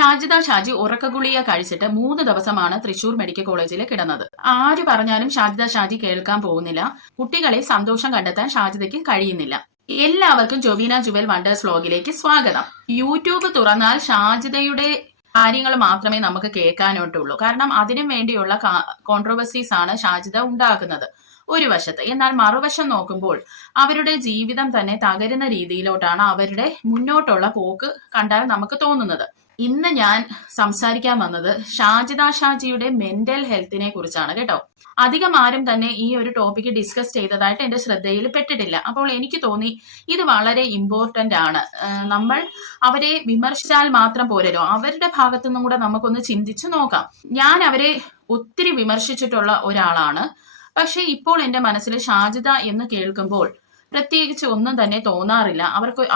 ഷാജിദ ഷാജി ഉറക്കഗുളിക കഴിച്ചിട്ട് 3 ദിവസമാണ് തൃശൂർ മെഡിക്കൽ കോളേജിൽ കിടന്നത്. ആര് പറഞ്ഞാലും ഷാജിദ ഷാജി കേൾക്കാൻ പോകുന്നില്ല. കുട്ടികളെ സന്തോഷം കണ്ടെത്താൻ ഷാജിദയ്ക്ക് കഴിയുന്നില്ല. എല്ലാവർക്കും ജോബീന ജുവൽ വണ്ടേഴ്സ് വ്ലോഗിലേക്ക് സ്വാഗതം. യൂട്യൂബ് തുറന്നാൽ ഷാജിദയുടെ കാര്യങ്ങൾ മാത്രമേ നമുക്ക് കേൾക്കാനായിട്ടുള്ളൂ. കാരണം അതിനു വേണ്ടിയുള്ള കോൺട്രവേഴ്സീസ് ആണ് ഷാജിദ ഉണ്ടാക്കുന്നത് ഒരു വശത്ത്. എന്നാൽ മറുവശം നോക്കുമ്പോൾ അവരുടെ ജീവിതം തന്നെ തകരുന്ന രീതിയിലോട്ടാണ് അവരുടെ മുന്നോട്ടുള്ള പോക്ക് കണ്ടാൽ നമുക്ക് തോന്നുന്നത്. ഇന്ന് ഞാൻ സംസാരിക്കാൻ വന്നത് ഷാജിദ ഷാജിയുടെ മെന്റൽ ഹെൽത്തിനെ കുറിച്ചാണ് കേട്ടോ. അധികം ആരും തന്നെ ഈ ഒരു ടോപ്പിക്ക് ഡിസ്കസ് ചെയ്തതായിട്ട് എന്റെ ശ്രദ്ധയിൽ പെട്ടിട്ടില്ല. അപ്പോൾ എനിക്ക് തോന്നി ഇത് വളരെ ഇമ്പോർട്ടന്റ് ആണ്. നമ്മൾ അവരെ വിമർശിച്ചാൽ മാത്രം പോരല്ലോ, അവരുടെ ഭാഗത്തു നിന്നും കൂടെ നമുക്കൊന്ന് ചിന്തിച്ചു നോക്കാം. ഞാൻ അവരെ ഒത്തിരി വിമർശിച്ചിട്ടുള്ള ഒരാളാണ്. പക്ഷെ ഇപ്പോൾ എന്റെ മനസ്സിൽ ഷാജിദ എന്ന് കേൾക്കുമ്പോൾ പ്രത്യേകിച്ച് ഒന്നും തന്നെ തോന്നാറില്ല.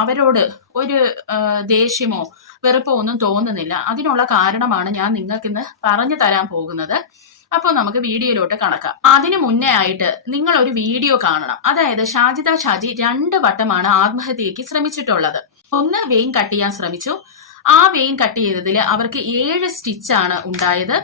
അവരോട് ഒരു ദേഷ്യമോ വെറുപ്പോ ഒന്നും തോന്നുന്നില്ല. അതിനുള്ള കാരണമാണ് ഞാൻ നിങ്ങൾക്കിന്ന് പറഞ്ഞു തരാൻ പോകുന്നത്. അപ്പോൾ നമുക്ക് വീഡിയോയിലോട്ട് കടക്കാം. അതിനു മുന്നേ ആയിട്ട് നിങ്ങൾ ഒരു വീഡിയോ കാണണം. അതായത് ഷാജിദ ഷാജി 2 വട്ടമാണ് ആത്മഹത്യക്ക് ശ്രമിച്ചിട്ടുള്ളത്. ഒന്ന് വെയിൻ കട്ട് ചെയ്യാൻ ശ്രമിച്ചു. ആ വെയിൻ കട്ട് ചെയ്തതിൽ അവർക്ക് 7 സ്റ്റിച്ചാണ് ഉണ്ടായത്.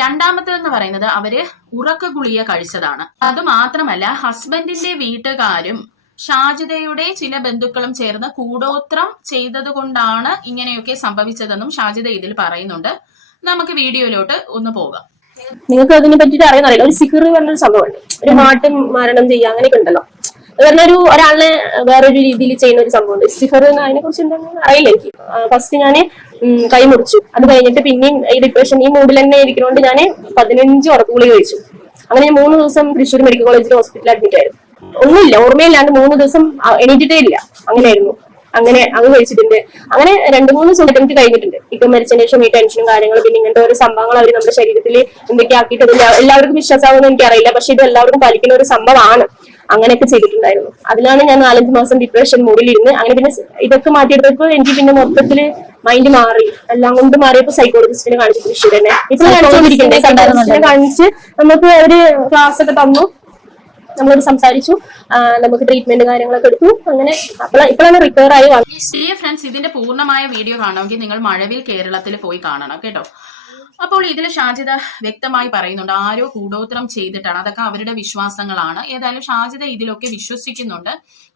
രണ്ടാമത്തേന്ന് പറയുന്നത് അവര് ഉറക്ക ഗുളിക കഴിച്ചതാണ്. അത് മാത്രമല്ല ഹസ്ബൻഡിന്റെ വീട്ടുകാരും ഷാജിദയുടെ ചില ബന്ധുക്കളും ചേർന്ന് കൂടോത്രം ചെയ്തത് കൊണ്ടാണ് ഇങ്ങനെയൊക്കെ സംഭവിച്ചതെന്നും ഷാജിദ ഇതിൽ പറയുന്നുണ്ട്. നമുക്ക് വീഡിയോയിലോട്ട് ഒന്ന് പോകാം. നിങ്ങൾക്ക് അതിനെ പറ്റിയിട്ട് അറിയാൻ ഒരു സിഹിർ പറഞ്ഞൊരു സംഭവമുണ്ട്. ഒരു മാറ്റം മാരണം ചെയ്യുക അങ്ങനെയൊക്കെ ഉണ്ടല്ലോ. പറഞ്ഞൊരു ഒരാളിനെ വേറൊരു രീതിയിൽ ചെയ്യുന്ന ഒരു സംഭവമുണ്ട്. സിഹിർ അതിനെ കുറിച്ച് എന്താണെന്ന് അറിയില്ല എനിക്ക്. ഫസ്റ്റ് ഞാന് കൈ മുറിച്ചു. അത് കഴിഞ്ഞിട്ട് പിന്നെയും ഈ ഡിപ്രഷൻ ഈ മൂഡിൽ തന്നെ ഇരിക്കുന്നതുകൊണ്ട് ഞാൻ 15 ഉറക്കഗുളിക കഴിച്ചു. അങ്ങനെ 3 ദിവസം തൃശ്ശൂർ മെഡിക്കൽ കോളേജിൽ ഹോസ്പിറ്റലിൽ അഡ്മിറ്റ് ആയിരുന്നു. ഒന്നുമില്ല, ഓർമ്മയില്ലാണ്ട് 3 ദിവസം എണീറ്റിട്ടേ ഇല്ല. അങ്ങനെയായിരുന്നു. അങ്ങനെ അത് കഴിച്ചിട്ടുണ്ട്. അങ്ങനെ 2-3 അറ്റംപ്റ്റ് കഴിഞ്ഞിട്ടുണ്ട്. ഇപ്പൊ മരിച്ചതിന് ശേഷം ഈ ടെൻഷനും കാര്യങ്ങളും പിന്നെ ഇങ്ങനത്തെ ഒരു സംഭവങ്ങൾ അവർ നമ്മുടെ ശരീരത്തിൽ എന്തൊക്കെ ആക്കിയിട്ടില്ല. എല്ലാവർക്കും വിശ്വാസമാകുമെന്ന് എനിക്കറിയില്ല. പക്ഷെ ഇത് എല്ലാവർക്കും പാലിക്കുന്ന ഒരു സംഭവമാണ്. അങ്ങനെയൊക്കെ ചെയ്തിട്ടുണ്ടായിരുന്നു. അതിലാണ് ഞാൻ 4-5 മാസം ഡിപ്രഷൻ മൂഡിലിരുന്ന് അങ്ങനെ പിന്നെ ഇതൊക്കെ മാറ്റിയെടുത്തപ്പോൾ എനിക്ക് പിന്നെ മൊത്തത്തില് മൈൻഡ് മാറി. എല്ലാം കൊണ്ട് മാറിയപ്പോ സൈക്കോളജിസ്റ്റിനെ കാണിച്ചു. തൃശ്ശൂർ തന്നെ ഇപ്പൊ കാണിച്ചുകൊണ്ടിരിക്കുന്നത്. സൈക്കോളജിസ്റ്റിനെ കാണിച്ച് നമുക്ക് ഒരു ക്ലാസ് ഒക്കെ തന്നു. നമ്മളോട് സംസാരിച്ചു. നമുക്ക് ട്രീറ്റ്മെന്റ് കാര്യങ്ങളൊക്കെ എടുത്തു. അങ്ങനെ ഇപ്പോഴാണ് റിക്കവർ ആയി വന്നത്. ഡിയർ ഫ്രണ്ട്സ്, ഇതിന്റെ പൂർണ്ണമായ വീഡിയോ കാണണമെങ്കിൽ നിങ്ങൾ മഴവിൽ കേരളത്തിൽ പോയി കാണണം കേട്ടോ. അപ്പോൾ ഇതിൽ ഷാജിദ വ്യക്തമായി പറയുന്നുണ്ട് ആരോ കൂടോത്രം ചെയ്തിട്ടാണ്. അതൊക്കെ അവരുടെ വിശ്വാസങ്ങളാണ്. ഏതായാലും ഷാജിദ ഇതിലൊക്കെ വിശ്വസിക്കുന്നുണ്ട്.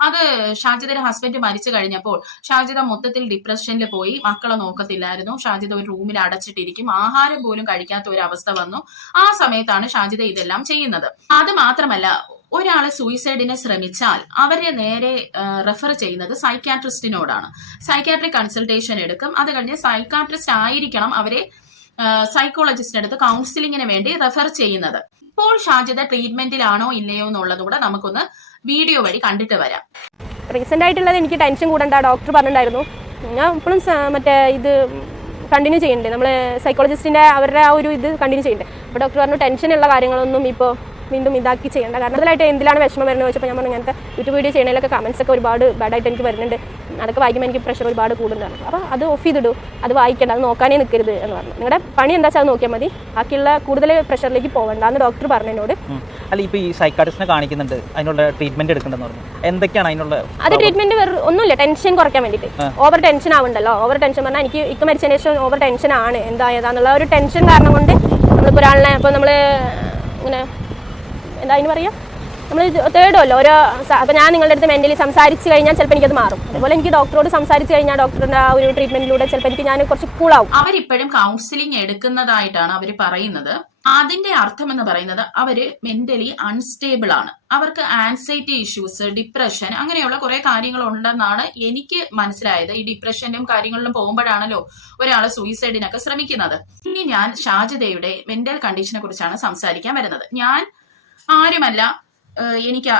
അത് ഷാജിദയുടെ ഹസ്ബൻഡ് മരിച്ചു കഴിഞ്ഞപ്പോൾ ഷാജിദ മൊത്തത്തിൽ ഡിപ്രഷനിൽ പോയി. മക്കളെ നോക്കത്തില്ലായിരുന്നു. ഷാജിദ ഒരു റൂമിൽ അടച്ചിട്ടിരിക്കും. ആഹാരം പോലും കഴിക്കാത്ത ഒരു അവസ്ഥ വന്നു. ആ സമയത്താണ് ഷാജിദ ഇതെല്ലാം ചെയ്യുന്നത്. അത് മാത്രമല്ല, ഒരാളെ സൂയിസൈഡിനെ ശ്രമിച്ചാൽ അവരെ നേരെ റെഫർ ചെയ്യുന്നത് സൈക്യാട്രിസ്റ്റിനോടാണ്. സൈക്യാട്രിക് കൺസൾട്ടേഷൻ എടുക്കും. അത് കഴിഞ്ഞ് സൈക്യാട്രിസ്റ്റ് ആയിരിക്കണം അവരെ സൈക്കോളജിസ്റ്റിന്റെ അടുത്ത് കൗൺസിലിങ്ങിന് വേണ്ടി റെഫർ ചെയ്യുന്നത്. ഇപ്പോൾ ഷാജിദ ട്രീറ്റ്മെന്റിലാണോ ഇല്ലയോ എന്നുള്ളത് കൂടെ നമുക്കൊന്ന് വീഡിയോ വഴി കണ്ടിട്ട് വരാം. റീസെന്റ് ആയിട്ടുള്ളത് എനിക്ക് ടെൻഷൻ കൂടണ്ട. ഡോക്ടർ പറഞ്ഞിട്ടുണ്ടായിരുന്നു ഞാൻ ഇപ്പോഴും മറ്റേ ഇത് കണ്ടിന്യൂ ചെയ്യണ്ടേ, നമ്മള് സൈക്കോളജിസ്റ്റിന്റെ അവരുടെ ആ ഒരു ഇത് കണ്ടിന്യൂ ചെയ്യണ്ടേ. അപ്പോൾ ഡോക്ടർ പറഞ്ഞു ടെൻഷനുള്ള കാര്യങ്ങളൊന്നും ഇപ്പോൾ വീണ്ടും ഇതാക്കി ചെയ്യേണ്ട. കാരണം അതിലായിട്ട് എന്തിലാണ് വിഷമം വരുന്നത് വെച്ചപ്പോൾ ഞാൻ പറഞ്ഞു ഇങ്ങനത്തെ യൂട്യൂബ് വീഡിയോ ചെയ്യുന്നതിലൊക്കെ കമൻസ് ഒക്കെ ഒരുപാട് ബാഡായിട്ട് എനിക്ക് വരുന്നുണ്ട്. അതൊക്കെ വായിക്കുമ്പോൾ എനിക്ക് പ്രഷർ ഒരുപാട് കൂടുന്നതാണ്. അപ്പോൾ അത് ഓഫ് ചെയ്തിടൂ, അത് വായിക്കേണ്ട, അത് നോക്കാനേ നിൽക്കരുത് എന്ന് പറഞ്ഞു. നിങ്ങളുടെ പണി എന്താ വെച്ചാൽ അത് നോക്കിയാൽ മതി, ബാക്കിയുള്ള കൂടുതൽ പ്രഷറിലേക്ക് പോകണ്ട എന്ന് ഡോക്ടർ പറഞ്ഞു എന്നോട്. അല്ല, ഇപ്പോൾ ഈ സൈക്കാട്രിസ്റ്റിനെ കാണിക്കുന്നുണ്ട്, അതിനുള്ള ട്രീറ്റ്മെന്റ് എടുക്കണ്ടെന്ന് പറഞ്ഞു. എന്തൊക്കെയാണ് അതിനുള്ള? അത് ട്രീറ്റ്മെന്റ് ഒന്നുമില്ല, ടെൻഷൻ കുറയ്ക്കാൻ വേണ്ടിയിട്ട്. ഓവർ ടെൻഷൻ ആവുണ്ടല്ലോ. ഓവർ ടെൻഷൻ പറഞ്ഞാൽ എനിക്ക് ഇക്ക മരിച്ചതിന് ശേഷം ഓവർ ടെൻഷൻ ആണ്. എന്തായതാന്നുള്ള ഒരു ടെൻഷൻ കാരണം കൊണ്ട് നമ്മളിപ്പോൾ ഒരാളിനെ ഇപ്പോൾ നമ്മൾ ഇങ്ങനെ എന്താ അതിന് പറയാ, നമ്മൾ തേടുമല്ലോ ഓരോ. അപ്പോൾ ഞാൻ നിങ്ങളുടെ അടുത്ത് മെന്റലി സംസാരിച്ച് കഴിഞ്ഞാൽ ചിലപ്പോൾ എനിക്കത് മാറും. അതുപോലെ എനിക്ക് ഡോക്ടറോട് സംസാരിച്ച് കഴിഞ്ഞാൽ ഡോക്ടറിന്റെ ആ ഒരു ട്രീറ്റ്മെന്റിലൂടെ ചിലപ്പോൾ എനിക്ക് ഞാൻ കുറച്ച് കൂളാവും. അവരിപ്പോഴും കൗൺസിലിംഗ് എടുക്കുന്നതായിട്ടാണ് അവർ പറയുന്നത്. അതിന്റെ അർത്ഥം എന്ന് പറയുന്നത് അവര് മെന്റലി അൺസ്റ്റേബിൾ ആണ്. അവർക്ക് ആൻസൈറ്റി ഇഷ്യൂസ്, ഡിപ്രഷൻ അങ്ങനെയുള്ള കുറെ കാര്യങ്ങൾ ഉണ്ടെന്നാണ് എനിക്ക് മനസ്സിലായത്. ഈ ഡിപ്രഷനും കാര്യങ്ങളിലും പോകുമ്പോഴാണല്ലോ ഒരാള് സൂയിസൈഡിനൊക്കെ ശ്രമിക്കുന്നത്. ഇനി ഞാൻ ഷാജിദയുടെ മെന്റൽ കണ്ടീഷനെ കുറിച്ചാണ് സംസാരിക്കാൻ വരുന്നത്. ഞാൻ ആരുമല്ല, എനിക്ക്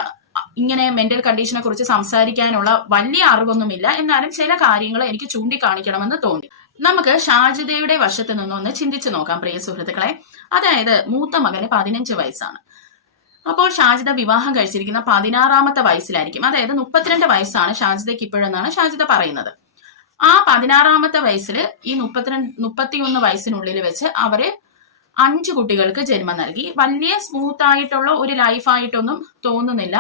ഇങ്ങനെ മെന്റൽ കണ്ടീഷനെ കുറിച്ച് സംസാരിക്കാനുള്ള വലിയ അറിവൊന്നുമില്ല. എന്നാലും ചില കാര്യങ്ങൾ എനിക്ക് ചൂണ്ടിക്കാണിക്കണമെന്ന് തോന്നി. നമുക്ക് ഷാജിദയുടെ വശത്ത് നിന്നൊന്ന് ചിന്തിച്ചു നോക്കാം പ്രിയ സുഹൃത്തുക്കളെ. അതായത് മൂത്ത മകന് 15 വയസ്സാണ്. അപ്പോൾ ഷാജിദ വിവാഹം കഴിച്ചിരിക്കുന്ന 16ാമത്തെ വയസ്സിലായിരിക്കും. അതായത് 32 വയസ്സാണ് ഷാജിദയ്ക്ക് ഇപ്പോഴെന്നാണ് ഷാജിദ പറയുന്നത്. ആ 16ാമത്തെ വയസ്സിൽ ഈ 31 വയസ്സിനുള്ളിൽ വെച്ച് അവര് 5 കുട്ടികൾക്ക് ജന്മം നൽകി. വലിയ സ്മൂത്ത് ആയിട്ടുള്ള ഒരു ലൈഫായിട്ടൊന്നും തോന്നുന്നില്ല.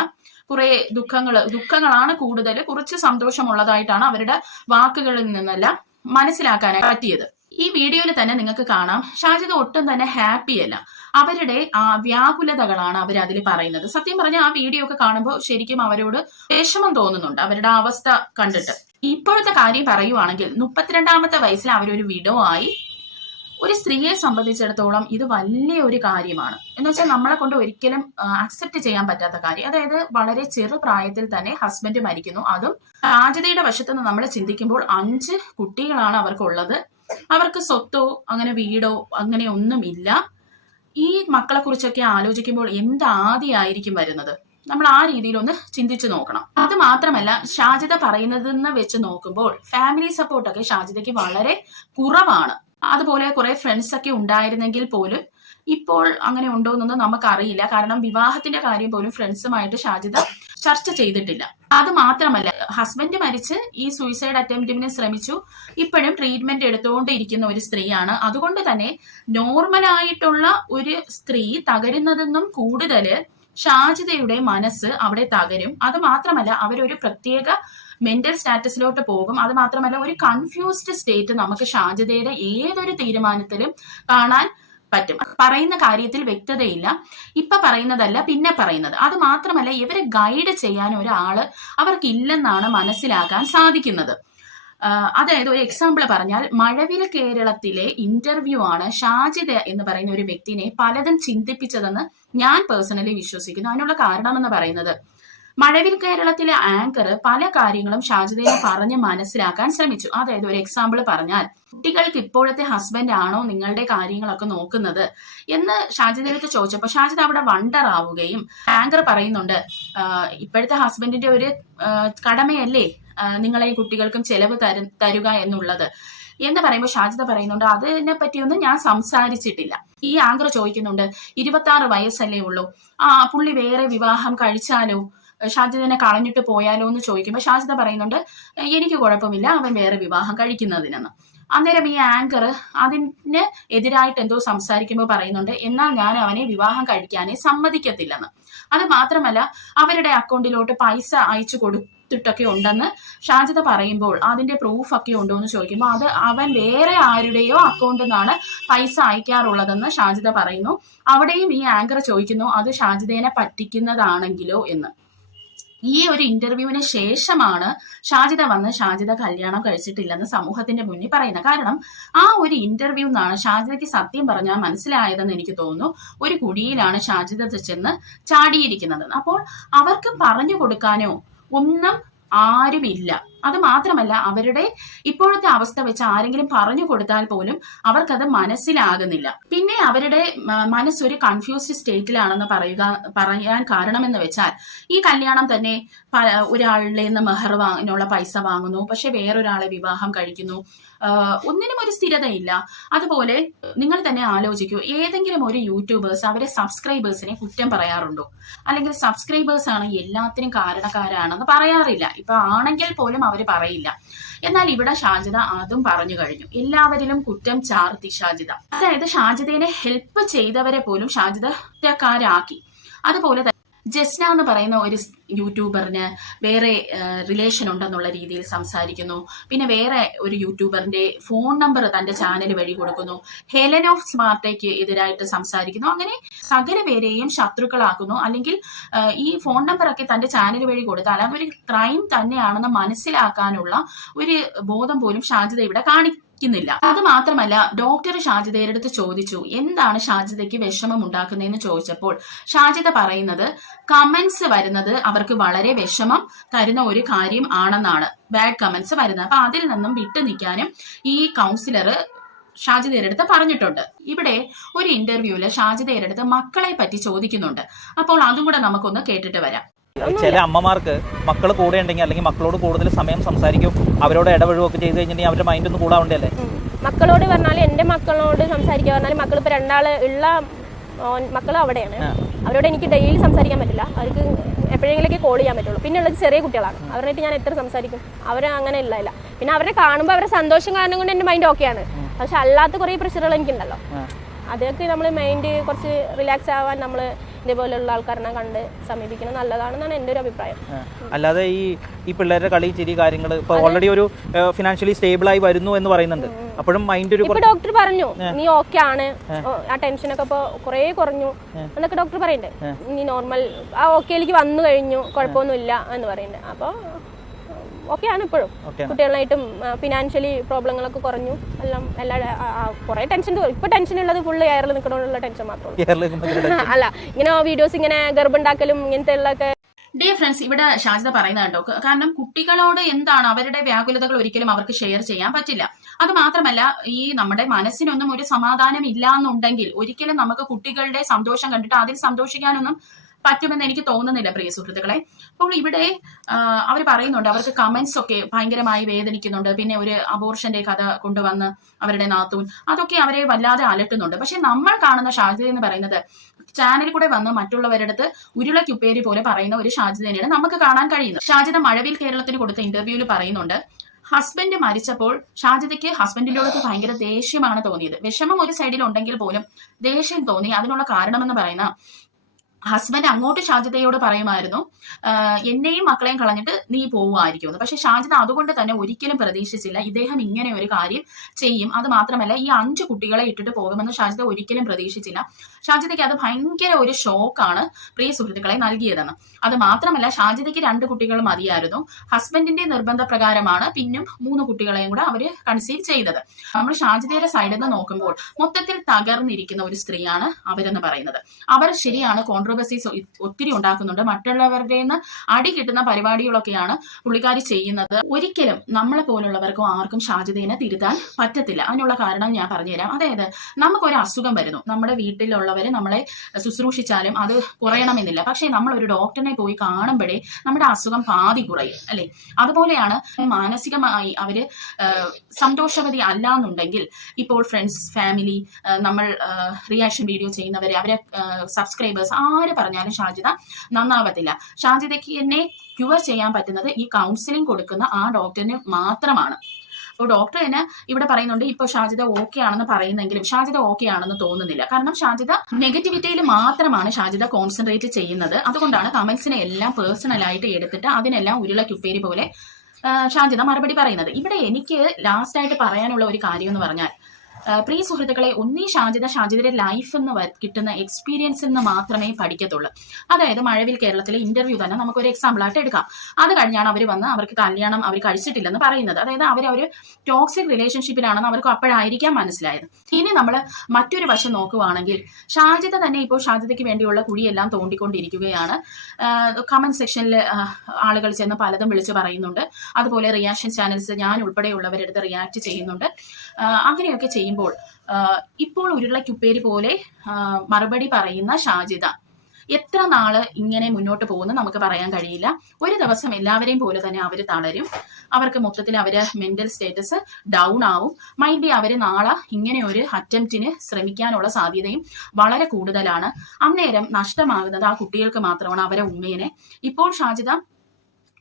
കുറെ ദുഃഖങ്ങളാണ് കൂടുതൽ. കുറച്ച് സന്തോഷമുള്ളതായിട്ടാണ് അവരുടെ വാക്കുകളിൽ നിന്നെല്ലാം മനസ്സിലാക്കാൻ പറ്റിയത്. ഈ വീഡിയോയിൽ തന്നെ നിങ്ങൾക്ക് കാണാം ഷാജിദ ഒട്ടും തന്നെ ഹാപ്പി അല്ല. അവരുടെ ആ വ്യാകുലതകളാണ് അവർ അതിൽ പറയുന്നത്. സത്യം പറഞ്ഞാൽ ആ വീഡിയോ ഒക്കെ കാണുമ്പോൾ ശരിക്കും അവരോട് വിഷമം തോന്നുന്നുണ്ട് അവരുടെ അവസ്ഥ കണ്ടിട്ട്. ഇപ്പോഴത്തെ കാര്യം പറയുവാണെങ്കിൽ 32ാമത്തെ വയസ്സിൽ അവരൊരു വിഡോ ആയി. ഒരു സ്ത്രീയെ സംബന്ധിച്ചിടത്തോളം ഇത് വലിയ ഒരു കാര്യമാണ്. എന്ന് വെച്ചാൽ നമ്മളെ കൊണ്ട് ഒരിക്കലും അക്സെപ്റ്റ് ചെയ്യാൻ പറ്റാത്ത കാര്യം. അതായത് വളരെ ചെറു പ്രായത്തിൽ തന്നെ ഹസ്ബൻഡ് മരിക്കുന്നു. അതും ഷാജിദയുടെ വശത്ത് നിന്ന് നമ്മൾ ചിന്തിക്കുമ്പോൾ 5 കുട്ടികളാണ് അവർക്കുള്ളത്. അവർക്ക് സ്വത്തോ അങ്ങനെ വീടോ അങ്ങനെ ഒന്നുമില്ല. ഈ മക്കളെ കുറിച്ചൊക്കെ ആലോചിക്കുമ്പോൾ എന്താദ്യമായിരിക്കും വരുന്നത്? നമ്മൾ ആ രീതിയിലൊന്ന് ചിന്തിച്ചു നോക്കണം. അത് മാത്രമല്ല ഷാജിദ പറയുന്നതെന്ന് വെച്ച് നോക്കുമ്പോൾ ഫാമിലി സപ്പോർട്ടൊക്കെ ഷാജിദയ്ക്ക് വളരെ കുറവാണ്. അതുപോലെ കുറെ ഫ്രണ്ട്സ് ഒക്കെ ഉണ്ടായിരുന്നെങ്കിൽ പോലും ഇപ്പോൾ അങ്ങനെ ഉണ്ടോ എന്നൊന്നും നമുക്കറിയില്ല. കാരണം വിവാഹത്തിന്റെ കാര്യം പോലും ഫ്രണ്ട്സുമായിട്ട് ഷാജിദ ചർച്ച ചെയ്തിട്ടില്ല. അത് മാത്രമല്ല ഹസ്ബൻഡ് മരിച്ച് ഈ സൂയിസൈഡ് അറ്റംപ്റ്റിന് ശ്രമിച്ചു. ഇപ്പോഴും ട്രീറ്റ്മെന്റ് എടുത്തുകൊണ്ടിരിക്കുന്ന ഒരു സ്ത്രീയാണ്. അതുകൊണ്ട് തന്നെ നോർമലായിട്ടുള്ള ഒരു സ്ത്രീ തകരുന്നതെന്നും കൂടുതൽ ഷാജിദയുടെ മനസ്സ് അവിടെ തകരും. അത് മാത്രമല്ല അവരൊരു പ്രത്യേക മെന്റൽ സ്റ്റാറ്റസിലോട്ട് പോകും. അത് മാത്രമല്ല ഒരു കൺഫ്യൂസ്ഡ് സ്റ്റേറ്റ് നമുക്ക് ഷാജിദയുടെ ഏതൊരു തീരുമാനത്തിലും കാണാൻ പറ്റും. പറയുന്ന കാര്യത്തിൽ വ്യക്തതയില്ല. ഇപ്പൊ പറയുന്നതല്ല പിന്നെ പറയുന്നത്. അത് മാത്രമല്ല ഇവരെ ഗൈഡ് ചെയ്യാൻ ഒരാള് അവർക്കില്ലെന്നാണ് മനസ്സിലാക്കാൻ സാധിക്കുന്നത്. അതായത് ഒരു എക്സാമ്പിൾ പറഞ്ഞാൽ മഴവിൽ കേരളത്തിലെ ഇന്റർവ്യൂ ആണ് ഷാജിദ എന്ന് പറയുന്ന ഒരു വ്യക്തിനെ പലതും ചിന്തിപ്പിച്ചതെന്ന് ഞാൻ പേഴ്സണലി വിശ്വസിക്കുന്നു. അതിനുള്ള കാരണം എന്ന് പറയുന്നത് മഴവിൽ കേരളത്തിലെ ആങ്കർ പല കാര്യങ്ങളും ഷാജിദയെ പറഞ്ഞ് മനസ്സിലാക്കാൻ ശ്രമിച്ചു. അതായത് ഒരു എക്സാമ്പിൾ പറഞ്ഞാൽ കുട്ടികൾക്ക് ഇപ്പോഴത്തെ ഹസ്ബൻഡ് ആണോ നിങ്ങളുടെ കാര്യങ്ങളൊക്കെ നോക്കുന്നത് എന്ന് ഷാജിദയുടെ ചോദിച്ചപ്പോൾ ഷാജിദ അവിടെ വണ്ടർ ആവുകയും ആങ്കർ പറയുന്നുണ്ട് ഇപ്പോഴത്തെ ഹസ്ബൻഡിന്റെ ഒരു കടമയല്ലേ നിങ്ങളെ കുട്ടികൾക്കും ചെലവ് തരുക എന്നുള്ളത് എന്ന് പറയുമ്പോൾ ഷാജിദ പറയുന്നുണ്ട് അതിനെ പറ്റിയൊന്നും ഞാൻ സംസാരിച്ചിട്ടില്ല. ഈ ആങ്കർ ചോദിക്കുന്നുണ്ട് 26 വയസ്സല്ലേ ഉള്ളൂ, പുള്ളി വേറെ വിവാഹം കഴിച്ചാലോ, ഷാജിദനെ കളഞ്ഞിട്ട് പോയാലോ എന്ന് ചോദിക്കുമ്പോൾ ഷാജിദ പറയുന്നുണ്ട് എനിക്ക് കുഴപ്പമില്ല അവൻ വേറെ വിവാഹം കഴിക്കുന്നതിനെന്ന്. അന്നേരം ഈ ആങ്കർ അതിന് എതിരായിട്ട് എന്തോ സംസാരിക്കുമ്പോൾ പറയുന്നുണ്ട് എന്നാൽ ഞാൻ അവനെ വിവാഹം കഴിക്കാനേ സമ്മതിക്കത്തില്ലെന്ന്. അത് മാത്രമല്ല അവരുടെ അക്കൗണ്ടിലോട്ട് പൈസ അയച്ചു കൊടുത്തിട്ടൊക്കെ ഉണ്ടെന്ന് ഷാജിദ പറയുമ്പോൾ അതിന്റെ പ്രൂഫ് ഒക്കെ ഉണ്ടോ എന്ന് ചോദിക്കുമ്പോൾ അത് അവൻ വേറെ ആരുടെയോ അക്കൗണ്ടിൽ നിന്നാണ് പൈസ അയക്കാറുള്ളതെന്ന് ഷാജിദ പറയുന്നു. അവിടെയും ഈ ആങ്കർ ചോദിക്കുന്നു അത് ഷാജിദേനെ പറ്റിക്കുന്നതാണെങ്കിലോ എന്ന്. ഈ ഒരു ഇന്റർവ്യൂവിന് ശേഷമാണ് ഷാജിദ വന്ന് ഷാജിദ കല്യാണം കഴിച്ചിട്ടില്ലെന്ന് സമൂഹത്തിന്റെ മുന്നിൽ പറയുന്നത്. കാരണം ആ ഒരു ഇന്റർവ്യൂ നിന്നാണ് ഷാജിദയ്ക്ക് സത്യം പറഞ്ഞാൽ മനസ്സിലായതെന്ന് എനിക്ക് തോന്നുന്നു. ഒരു കുടിയിലാണ് ഷാജിദ ചെന്ന് ചാടിയിരിക്കുന്നത്. അപ്പോൾ അവർക്ക് പറഞ്ഞു കൊടുക്കാനോ ഒന്നും ആരുമില്ല. അത് മാത്രമല്ല അവരുടെ ഇപ്പോഴത്തെ അവസ്ഥ വെച്ച് ആരെങ്കിലും പറഞ്ഞു കൊടുത്താൽ പോലും അവർക്കത് മനസ്സിലാകുന്നില്ല. പിന്നെ അവരുടെ മനസ്സൊരു കൺഫ്യൂസ്ഡ് സ്റ്റേറ്റിലാണെന്ന് പറയാൻ കാരണമെന്ന് വെച്ചാൽ ഈ കല്യാണം തന്നെ ഒരാളുടെ നിന്ന് മെഹറിനുള്ള പൈസ വാങ്ങുന്നു, പക്ഷെ വേറൊരാളെ വിവാഹം കഴിക്കുന്നു, ഒന്നിനും ഒരു സ്ഥിരതയില്ല. അതുപോലെ നിങ്ങൾ തന്നെ ആലോചിക്കൂ, ഏതെങ്കിലും ഒരു യൂട്യൂബേഴ്സ് അവരെ സബ്സ്ക്രൈബേഴ്സിനെ കുറ്റം പറയാറുണ്ടോ? അല്ലെങ്കിൽ സബ്സ്ക്രൈബേഴ്സ് ആണ് എല്ലാത്തിനും കാരണക്കാരാണെന്ന് പറയാറില്ല. ഇപ്പൊ ആണെങ്കിൽ പോലും അവർ പറയില്ല. എന്നാൽ ഇവിടെ ഷാജിദ അതും പറഞ്ഞു കഴിഞ്ഞു. എല്ലാവരിലും കുറ്റം ചാർത്തി ഷാജിദ. അതായത് ഷാജിദേനെ ഹെൽപ്പ് ചെയ്തവരെ പോലും ഷാജിദക്കാരാക്കി. അതുപോലെ ജസ്ന എന്ന് പറയുന്ന ഒരു യൂട്യൂബറിന് വേറെ റിലേഷൻ ഉണ്ടെന്നുള്ള രീതിയിൽ സംസാരിക്കുന്നു. പിന്നെ വേറെ ഒരു യൂട്യൂബറിന്റെ ഫോൺ നമ്പർ തന്റെ ചാനൽ വഴി കൊടുക്കുന്നു. ഹെലൻ ഓഫ് സ്മാർട്ടയ്ക്ക് എതിരായിട്ട് സംസാരിക്കുന്നു. അങ്ങനെ സകല പേരെയും ശത്രുക്കളാക്കുന്നു. അല്ലെങ്കിൽ ഈ ഫോൺ നമ്പറൊക്കെ തന്റെ ചാനൽ വഴി കൊടുത്താൽ അതൊരു ക്രൈം തന്നെയാണെന്ന് മനസ്സിലാക്കാനുള്ള ഒരു ബോധം പോലും ഷാജിദ ഇവിടെ കാണിക്കുന്നില്ല. അത് മാത്രമല്ല ഡോക്ടർ ഷാജിദയുടെ അടുത്ത് ചോദിച്ചു എന്താണ് ഷാജിദയ്ക്ക് വിഷമം ഉണ്ടാക്കുന്നതെന്ന് ചോദിച്ചപ്പോൾ ഷാജിദ പറയുന്നത് കമന്റ്സ് വരുന്നത് അവർക്ക് വളരെ വിഷമം തരുന്ന ഒരു കാര്യം ആണെന്നാണ്, ബാഡ് കമന്റ്സ് വരുന്നത്. അപ്പൊ അതിൽ നിന്നും വിട്ടു നിൽക്കാനും ഈ കൗൺസിലർ ഷാജിദയുടെ അടുത്ത് പറഞ്ഞിട്ടുണ്ട്. ഇവിടെ ഒരു ഇന്റർവ്യൂല് ഷാജിദയുടെ അടുത്ത് മക്കളെ പറ്റി ചോദിക്കുന്നുണ്ട്. അപ്പോൾ അതും കൂടെ നമുക്കൊന്ന് കേട്ടിട്ട് വരാം. ചില അമ്മമാർക്ക് മക്കൾ കൂടെ ഉണ്ടെങ്കിൽ അല്ലെങ്കിൽ മക്കളോട് കൂടുതൽ സമയം സംസാരിക്കും, അവരോട് ഇടപെടുകയൊക്കെ ചെയ്ത് കഴിഞ്ഞിട്ടുണ്ടെങ്കിൽ അവരുടെ മൈൻഡ് ഒന്നും കൂടാവണ്ടല്ലേ? മക്കളോട് പറഞ്ഞാൽ എന്റെ മക്കളോട് സംസാരിക്കുക പറഞ്ഞാൽ മക്കൾ ഇപ്പൊ 2 ഉള്ള മക്കൾ അവിടെയാണ്. അവരോട് എനിക്ക് ഡെയിലി സംസാരിക്കാൻ പറ്റില്ല. അവർക്ക് എപ്പോഴെങ്കിലൊക്കെ കോൾ ചെയ്യാൻ പറ്റുള്ളൂ. പിന്നെ ഉള്ളത് ചെറിയ കുട്ടികളാണ്. അവരായിട്ട് ഞാൻ എത്ര സംസാരിക്കും? അവർ അങ്ങനെ ഇല്ല. പിന്നെ അവരെ കാണുമ്പോൾ അവരുടെ സന്തോഷം കാരണം കൊണ്ട് എൻ്റെ മൈൻഡ് ഓക്കെയാണ്. പക്ഷെ അല്ലാത്ത കുറേ പ്രഷറുകൾ എനിക്കുണ്ടല്ലോ. അതൊക്കെ നമ്മൾ മൈൻഡ് കുറച്ച് റിലാക്സ് ആവാൻ നമ്മൾ ഇതേപോലെയുള്ള ആൾക്കാരെ കണ്ട് സമീപിക്കുന്നത് നല്ലതാണെന്നാണ് എൻ്റെ ഒരു അഭിപ്രായം. അല്ലാതെ ഈ പിള്ളേരുടെ കളി ചിരി കാര്യങ്ങൾ ഇപ്പോൾ ഓൾറെഡി ഒരു ഫിനാൻഷ്യലി സ്റ്റേബിൾ ആയി വരുന്നു എന്ന് പറയുന്നുണ്ട്. അപ്പോഴും മൈൻഡ് ഒരു ഇപ്പൊ ഡോക്ടർ പറഞ്ഞു നീ ഓക്കെ ആണ്, ആ ടെൻഷനൊക്കെ ഇപ്പൊ കുറെ കുറഞ്ഞു എന്നൊക്കെ ഡോക്ടർ പറയുന്നുണ്ട്. നീ നോർമൽ ആ ഓക്കേയിലേക്ക് വന്നു കഴിഞ്ഞു, കുഴപ്പമൊന്നുമില്ല എന്ന് പറയുന്നുണ്ട്. അപ്പോൾ ഓക്കെ ആണ് ഇപ്പോഴും. കുട്ടികളായിട്ടും ഫിനാൻഷ്യലി പ്രോബ്ലങ്ങളൊക്കെ കുറഞ്ഞു. എല്ലാം കുറെ ടെൻഷൻ. ഇപ്പൊ ടെൻഷൻ ഉള്ളത് ഫുള്ള് എയറിൽ നിൽക്കണോന്നുള്ള ടെൻഷൻ മാത്രമേ അല്ല, ഇങ്ങനെ വീഡിയോസ് ഇങ്ങനെ ഗർഭുണ്ടാക്കലും ഇങ്ങനത്തെ ഉള്ളതൊക്കെ. ഡിയർ ഫ്രണ്ട്സ്, ഇവിടെ ഷാജിദ പറയുന്നുണ്ടോ, കാരണം കുട്ടികളോട് എന്താണ് അവരുടെ വ്യാകുലതകൾ ഒരിക്കലും അവർക്ക് ഷെയർ ചെയ്യാൻ പറ്റില്ല. അത് മാത്രമല്ല, ഈ നമ്മുടെ മനസ്സിനൊന്നും ഒരു സമാധാനം ഇല്ല എന്നുണ്ടെങ്കിൽ ഒരിക്കലും നമുക്ക് കുട്ടികളുടെ സന്തോഷം കണ്ടിട്ട് അതിൽ സന്തോഷിക്കാനൊന്നും പറ്റുമെന്ന് എനിക്ക് തോന്നുന്നില്ല പ്രിയ സുഹൃത്തുക്കളെ. അപ്പോൾ ഇവിടെ അവർ പറയുന്നുണ്ട് അവർക്ക് കമന്റ്സ് ഒക്കെ ഭയങ്കരമായി വേദനിക്കുന്നുണ്ട്. പിന്നെ ഒരു അബോർഷന്റെ കഥ കൊണ്ടുവന്ന് അവരുടെ നാത്തൂൻ, അതൊക്കെ അവരെ വല്ലാതെ അലട്ടുന്നുണ്ട്. പക്ഷെ നമ്മൾ കാണുന്ന ഷാജിദ എന്ന് പറയുന്നത് ചാനലിൽ കൂടെ വന്ന് മറ്റുള്ളവരുടെ അടുത്ത് ഉരുളക്കുപ്പേരി പോലെ പറയുന്ന ഒരു ഷാജിദനെയാണ് നമുക്ക് കാണാൻ കഴിയുന്നത്. ഷാജിദ മഴവിൽ കേരളത്തിന് കൊടുത്ത ഇന്റർവ്യൂവിൽ പറയുന്നുണ്ട്, ഹസ്ബൻഡ് മരിച്ചപ്പോൾ ഷാജിദയ്ക്ക് ഹസ്ബൻഡിനോടൊക്കെ ഭയങ്കര ദേഷ്യമാണ് തോന്നിയത്. വിഷമം ഒരു സൈഡിൽ ഉണ്ടെങ്കിൽ പോലും ദേഷ്യം തോന്നി. അതിനുള്ള കാരണമെന്ന് പറയുന്ന ഹസ്ബൻഡ് അങ്ങോട്ട് ഷാജിദയോട് പറയുമായിരുന്നു, എന്നെയും മക്കളെയും കളഞ്ഞിട്ട് നീ പോവുമായിരിക്കുമെന്ന്. പക്ഷെ ഷാജിദ അതുകൊണ്ട് തന്നെ ഒരിക്കലും പ്രതീക്ഷിച്ചില്ല ഇദ്ദേഹം ഇങ്ങനെ ഒരു കാര്യം ചെയ്യും. അത് മാത്രമല്ല, ഈ 5 കുട്ടികളെ ഇട്ടിട്ട് പോകുമെന്ന് ഷാജിദ ഒരിക്കലും പ്രതീക്ഷിച്ചില്ല. ഷാജിദയ്ക്ക് അത് ഭയങ്കര ഒരു ഷോക്കാണ് പ്രിയ സുഹൃത്തുക്കളെ നൽകിയതെന്ന്. അത് മാത്രമല്ല, ഷാജിദയ്ക്ക് 2 കുട്ടികൾ മതിയായിരുന്നു. ഹസ്ബൻഡിന്റെ നിർബന്ധപ്രകാരമാണ് പിന്നും 3 കുട്ടികളെയും കൂടെ അവര് കൺസീവ് ചെയ്തത്. നമ്മൾ ഷാജിദയുടെ സൈഡിൽ നിന്ന് നോക്കുമ്പോൾ മൊത്തത്തിൽ തകർന്നിരിക്കുന്ന ഒരു സ്ത്രീയാണ് അവരെന്ന് പറയുന്നത്. അവർ ശരിയാണ് കോൺട്രോവേഴ്സീസ് ഒത്തിരി ഉണ്ടാക്കുന്നുണ്ട്. മറ്റുള്ളവരുടെ നിന്ന് അടി കിട്ടുന്ന പരിപാടികളൊക്കെയാണ് പുള്ളിക്കാരി ചെയ്യുന്നത്. ഒരിക്കലും നമ്മളെ പോലുള്ളവർക്കോ ആർക്കും ഷാജിദയെ തിരുത്താൻ പറ്റത്തില്ല. അതിനുള്ള കാരണം ഞാൻ പറഞ്ഞുതരാം. അതായത് നമുക്കൊരു അസുഖം വരുന്നു, നമ്മുടെ വീട്ടിലുള്ളവരെ നമ്മളെ ശുശ്രൂഷിച്ചാലും അത് കുറയണമെന്നില്ല. പക്ഷേ നമ്മൾ ഒരു ഡോക്ടറിനെ പോയി കാണുമ്പോഴേ നമ്മുടെ അസുഖം പാതി കുറയും, അല്ലെ? അതുപോലെയാണ് മാനസികമായി അവര് സന്തോഷവതി അല്ല എന്നുണ്ടെങ്കിൽ ഇപ്പോൾ ഫ്രണ്ട്സ്, ഫാമിലി, നമ്മൾ റിയാക്ഷൻ വീഡിയോ ചെയ്യുന്നവരെ, അവരെ സബ്സ്ക്രൈബേഴ്സ് ആര് പറഞ്ഞാലും ഷാജിദ നന്നാവത്തില്ല. ഷാജിദയ്ക്ക് എന്നെ ക്യൂർ ചെയ്യാൻ പറ്റുന്നത് ഈ കൗൺസിലിംഗ് കൊടുക്കുന്ന ആ ഡോക്ടറിന് മാത്രമാണ്. അപ്പോൾ ഡോക്ടർ തന്നെ ഇവിടെ പറയുന്നുണ്ട്, ഇപ്പോൾ ഷാജിദ ഓക്കെ ആണെന്ന് പറയുന്നെങ്കിലും ഷാജിദ ഓക്കെ ആണെന്ന് തോന്നുന്നില്ല. കാരണം ഷാജിദ നെഗറ്റിവിറ്റിയിൽ മാത്രമാണ് ഷാജിദ കോൺസെൻട്രേറ്റ് ചെയ്യുന്നത്. അതുകൊണ്ടാണ് കമന്റ്സിനെ എല്ലാം പേഴ്സണലായിട്ട് എടുത്തിട്ട് അതിനെല്ലാം ഉരുളക്കുപ്പേരി പോലെ ഷാജിദ മറുപടി പറയുന്നത്. ഇവിടെ എനിക്ക് ലാസ്റ്റ് ആയിട്ട് പറയാനുള്ള ഒരു കാര്യം എന്ന് പറഞ്ഞാൽ, പ്രിയ സുഹൃത്തുക്കളെ, ഒന്നീ ഷാജിദയുടെ ലൈഫ് എന്ന് കിട്ടുന്ന എക്സ്പീരിയൻസിൽ നിന്ന് മാത്രമേ പഠിക്കത്തുള്ളൂ. അതായത് മഴവിൽ കേരളത്തിലെ ഇന്റർവ്യൂ തന്നെ നമുക്കൊരു എക്സാമ്പിൾ ആയിട്ട് എടുക്കാം. അത് കഴിഞ്ഞാണ് അവർ വന്ന് അവർക്ക് കല്യാണം അവർ കഴിച്ചിട്ടില്ലെന്ന് പറയുന്നത്. അതായത് അവരൊരു ടോക്സിക് റിലേഷൻഷിപ്പിലാണെന്ന് അവർക്ക് അപ്പോഴായിരിക്കാം മനസ്സിലായത്. ഇനി നമ്മൾ മറ്റൊരു വശം നോക്കുവാണെങ്കിൽ, ഷാജിദ തന്നെ ഇപ്പോൾ ഷാജിദയ്ക്ക് വേണ്ടിയുള്ള കുഴിയെല്ലാം തോണ്ടിക്കൊണ്ടിരിക്കുകയാണ്. കമന്റ് സെക്ഷനിൽ ആളുകൾ ചെന്ന് പലതും വിളിച്ച് പറയുന്നുണ്ട്. അതുപോലെ റിയാക്ഷൻ ചാനൽസ്, ഞാൻ ഉൾപ്പെടെയുള്ളവരെടുത്ത് റിയാക്ട് ചെയ്യുന്നുണ്ട്. അങ്ങനെയൊക്കെ ചെയ്യുമ്പോൾ ഇപ്പോൾ ഉരുളക്കുപ്പേരി പോലെ മറുപടി പറയുന്ന ഷാജിദ എത്ര നാള് ഇങ്ങനെ മുന്നോട്ട് പോകുന്നു നമുക്ക് പറയാൻ കഴിയില്ല. ഒരു ദിവസം എല്ലാവരെയും പോലെ തന്നെ അവർ തളരും. അവർക്ക് മൊത്തത്തിൽ അവര് മെന്റൽ സ്റ്റേറ്റസ് ഡൗൺ ആവും. മൈറ്റ് ബി അവര് നാളെ ഇങ്ങനെ ഒരു അറ്റംപ്റ്റിന് ശ്രമിക്കാനുള്ള സാധ്യതയും വളരെ കൂടുതലാണ്. അന്നേരം നഷ്ടമാകുന്നത് ആ കുട്ടികൾക്ക് മാത്രമാണ്, അവരെ ഉമ്മേനെ. ഇപ്പോൾ ഷാജിദ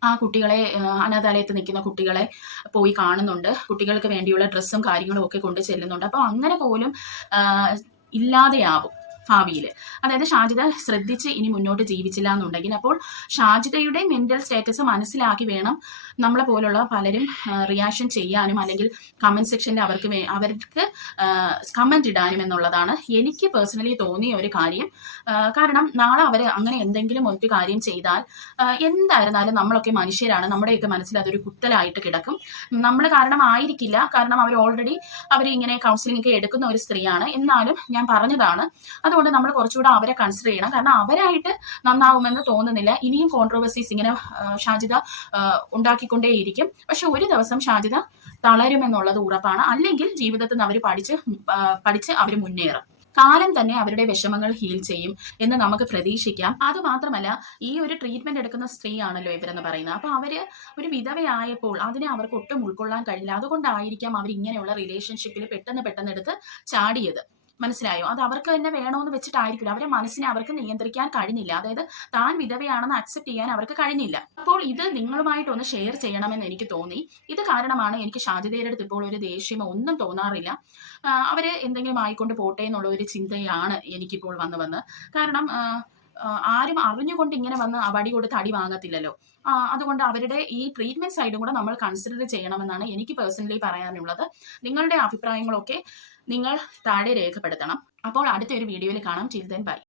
ആ കുട്ടികളെ, അനാഥാലയത്ത് നിൽക്കുന്ന കുട്ടികളെ പോയി കാണുന്നുണ്ട്. കുട്ടികൾക്ക് വേണ്ടിയുള്ള ഡ്രസ്സും കാര്യങ്ങളും ഒക്കെ കൊണ്ട് ചെല്ലുന്നുണ്ട്. അപ്പോൾ അങ്ങനെ പോലും ഇല്ലാതെയാവും ഭാവിയിൽ. അതായത് ഷാജിദ ശ്രദ്ധിച്ച് ഇനി മുന്നോട്ട് ജീവിച്ചില്ല എന്നുണ്ടെങ്കിൽ, അപ്പോൾ ഷാജിദയുടെ മെന്റൽ സ്റ്റേറ്റസ് മനസ്സിലാക്കി വേണം നമ്മളെ പോലുള്ള പലരും റിയാക്ഷൻ ചെയ്യാനും അല്ലെങ്കിൽ കമന്റ് സെക്ഷനിൽ അവർക്ക് കമന്റ് ഇടാനും എന്നുള്ളതാണ് എനിക്ക് പേഴ്സണലി തോന്നിയ ഒരു കാര്യം. കാരണം നാളെ അവർ അങ്ങനെ എന്തെങ്കിലും ഒരു കാര്യം ചെയ്താൽ എന്തായിരുന്നാലും നമ്മളൊക്കെ മനുഷ്യരാണ്. നമ്മുടെയൊക്കെ മനസ്സിൽ അതൊരു കുത്തലായിട്ട് കിടക്കും. നമ്മൾ കാരണം ആയിരിക്കില്ല, കാരണം അവർ ഇങ്ങനെ കൗൺസിലിംഗ് ഒക്കെ എടുക്കുന്ന ഒരു സ്ത്രീയാണ്. എന്നാലും ഞാൻ പറഞ്ഞതാണ്, അതുകൊണ്ട് നമ്മൾ കുറച്ചുകൂടെ അവരെ കൺസിഡർ ചെയ്യണം. കാരണം അവരായിട്ട് നന്നാവുമെന്ന് തോന്നുന്നില്ല. ഇനിയും കോൺട്രോവേഴ്സീസ് ഇങ്ങനെ ഷാജിദ ഉണ്ടാക്കിക്കൊണ്ടേയിരിക്കും. പക്ഷെ ഒരു ദിവസം ഷാജിദ തളരുമെന്നുള്ളത് ഉറപ്പാണ്. അല്ലെങ്കിൽ ജീവിതത്തിൽ നിന്ന് അവർ പഠിച്ച് അവർ മുന്നേറും. കാലം തന്നെ അവരുടെ വിഷമങ്ങൾ ഹീൽ ചെയ്യും എന്ന് നമുക്ക് പ്രതീക്ഷിക്കാം. അത് മാത്രമല്ല, ഈ ഒരു ട്രീറ്റ്മെന്റ് എടുക്കുന്ന സ്ത്രീയാണല്ലോ ഇവരെന്ന് പറയുന്നത്. അപ്പൊ അവര് ഒരു വിധവയായപ്പോൾ അതിനെ അവർക്ക് ഒട്ടും ഉൾക്കൊള്ളാൻ കഴിയില്ല. അതുകൊണ്ടായിരിക്കാം അവർ ഇങ്ങനെയുള്ള റിലേഷൻഷിപ്പിൽ പെട്ടെന്ന് എടുത്ത് ചാടിയത്. മനസ്സിലായോ? അത് അവർക്ക് തന്നെ വേണമെന്ന് വെച്ചിട്ടായിരിക്കില്ല. അവരെ മനസ്സിനെ അവർക്ക് നിയന്ത്രിക്കാൻ കഴിഞ്ഞില്ല. അതായത് താൻ വിധവയാണെന്ന് അക്സെപ്റ്റ് ചെയ്യാൻ അവർക്ക് കഴിഞ്ഞില്ല. അപ്പോൾ ഇത് നിങ്ങളുമായിട്ടൊന്ന് ഷെയർ ചെയ്യണമെന്ന് എനിക്ക് തോന്നി. ഇത് കാരണമാണ് എനിക്ക് ഷാജിദയുടെ അടുത്ത് ഇപ്പോൾ ഒരു ദേഷ്യമോ ഒന്നും തോന്നാറില്ല. അവര് എന്തെങ്കിലും ആയിക്കൊണ്ട് പോട്ടെ എന്നുള്ള ഒരു ചിന്തയാണ് എനിക്കിപ്പോൾ വന്ന് കാരണം ആരും അറിഞ്ഞുകൊണ്ട് ഇങ്ങനെ വന്ന് വടി കൊടുത്ത് അടി വാങ്ങത്തില്ലല്ലോ. അതുകൊണ്ട് അവരുടെ ഈ ട്രീറ്റ്മെന്റ് സൈഡും കൂടെ നമ്മൾ കൺസിഡർ ചെയ്യണമെന്നാണ് എനിക്ക് പേഴ്സണലി പറയാനുള്ളത്. നിങ്ങളുടെ അഭിപ്രായങ്ങളൊക്കെ നിങ്ങൾ താഴെ രേഖപ്പെടുത്തണം. അപ്പോൾ അടുത്തൊരു വീഡിയോയിൽ കാണാം. Till then bye.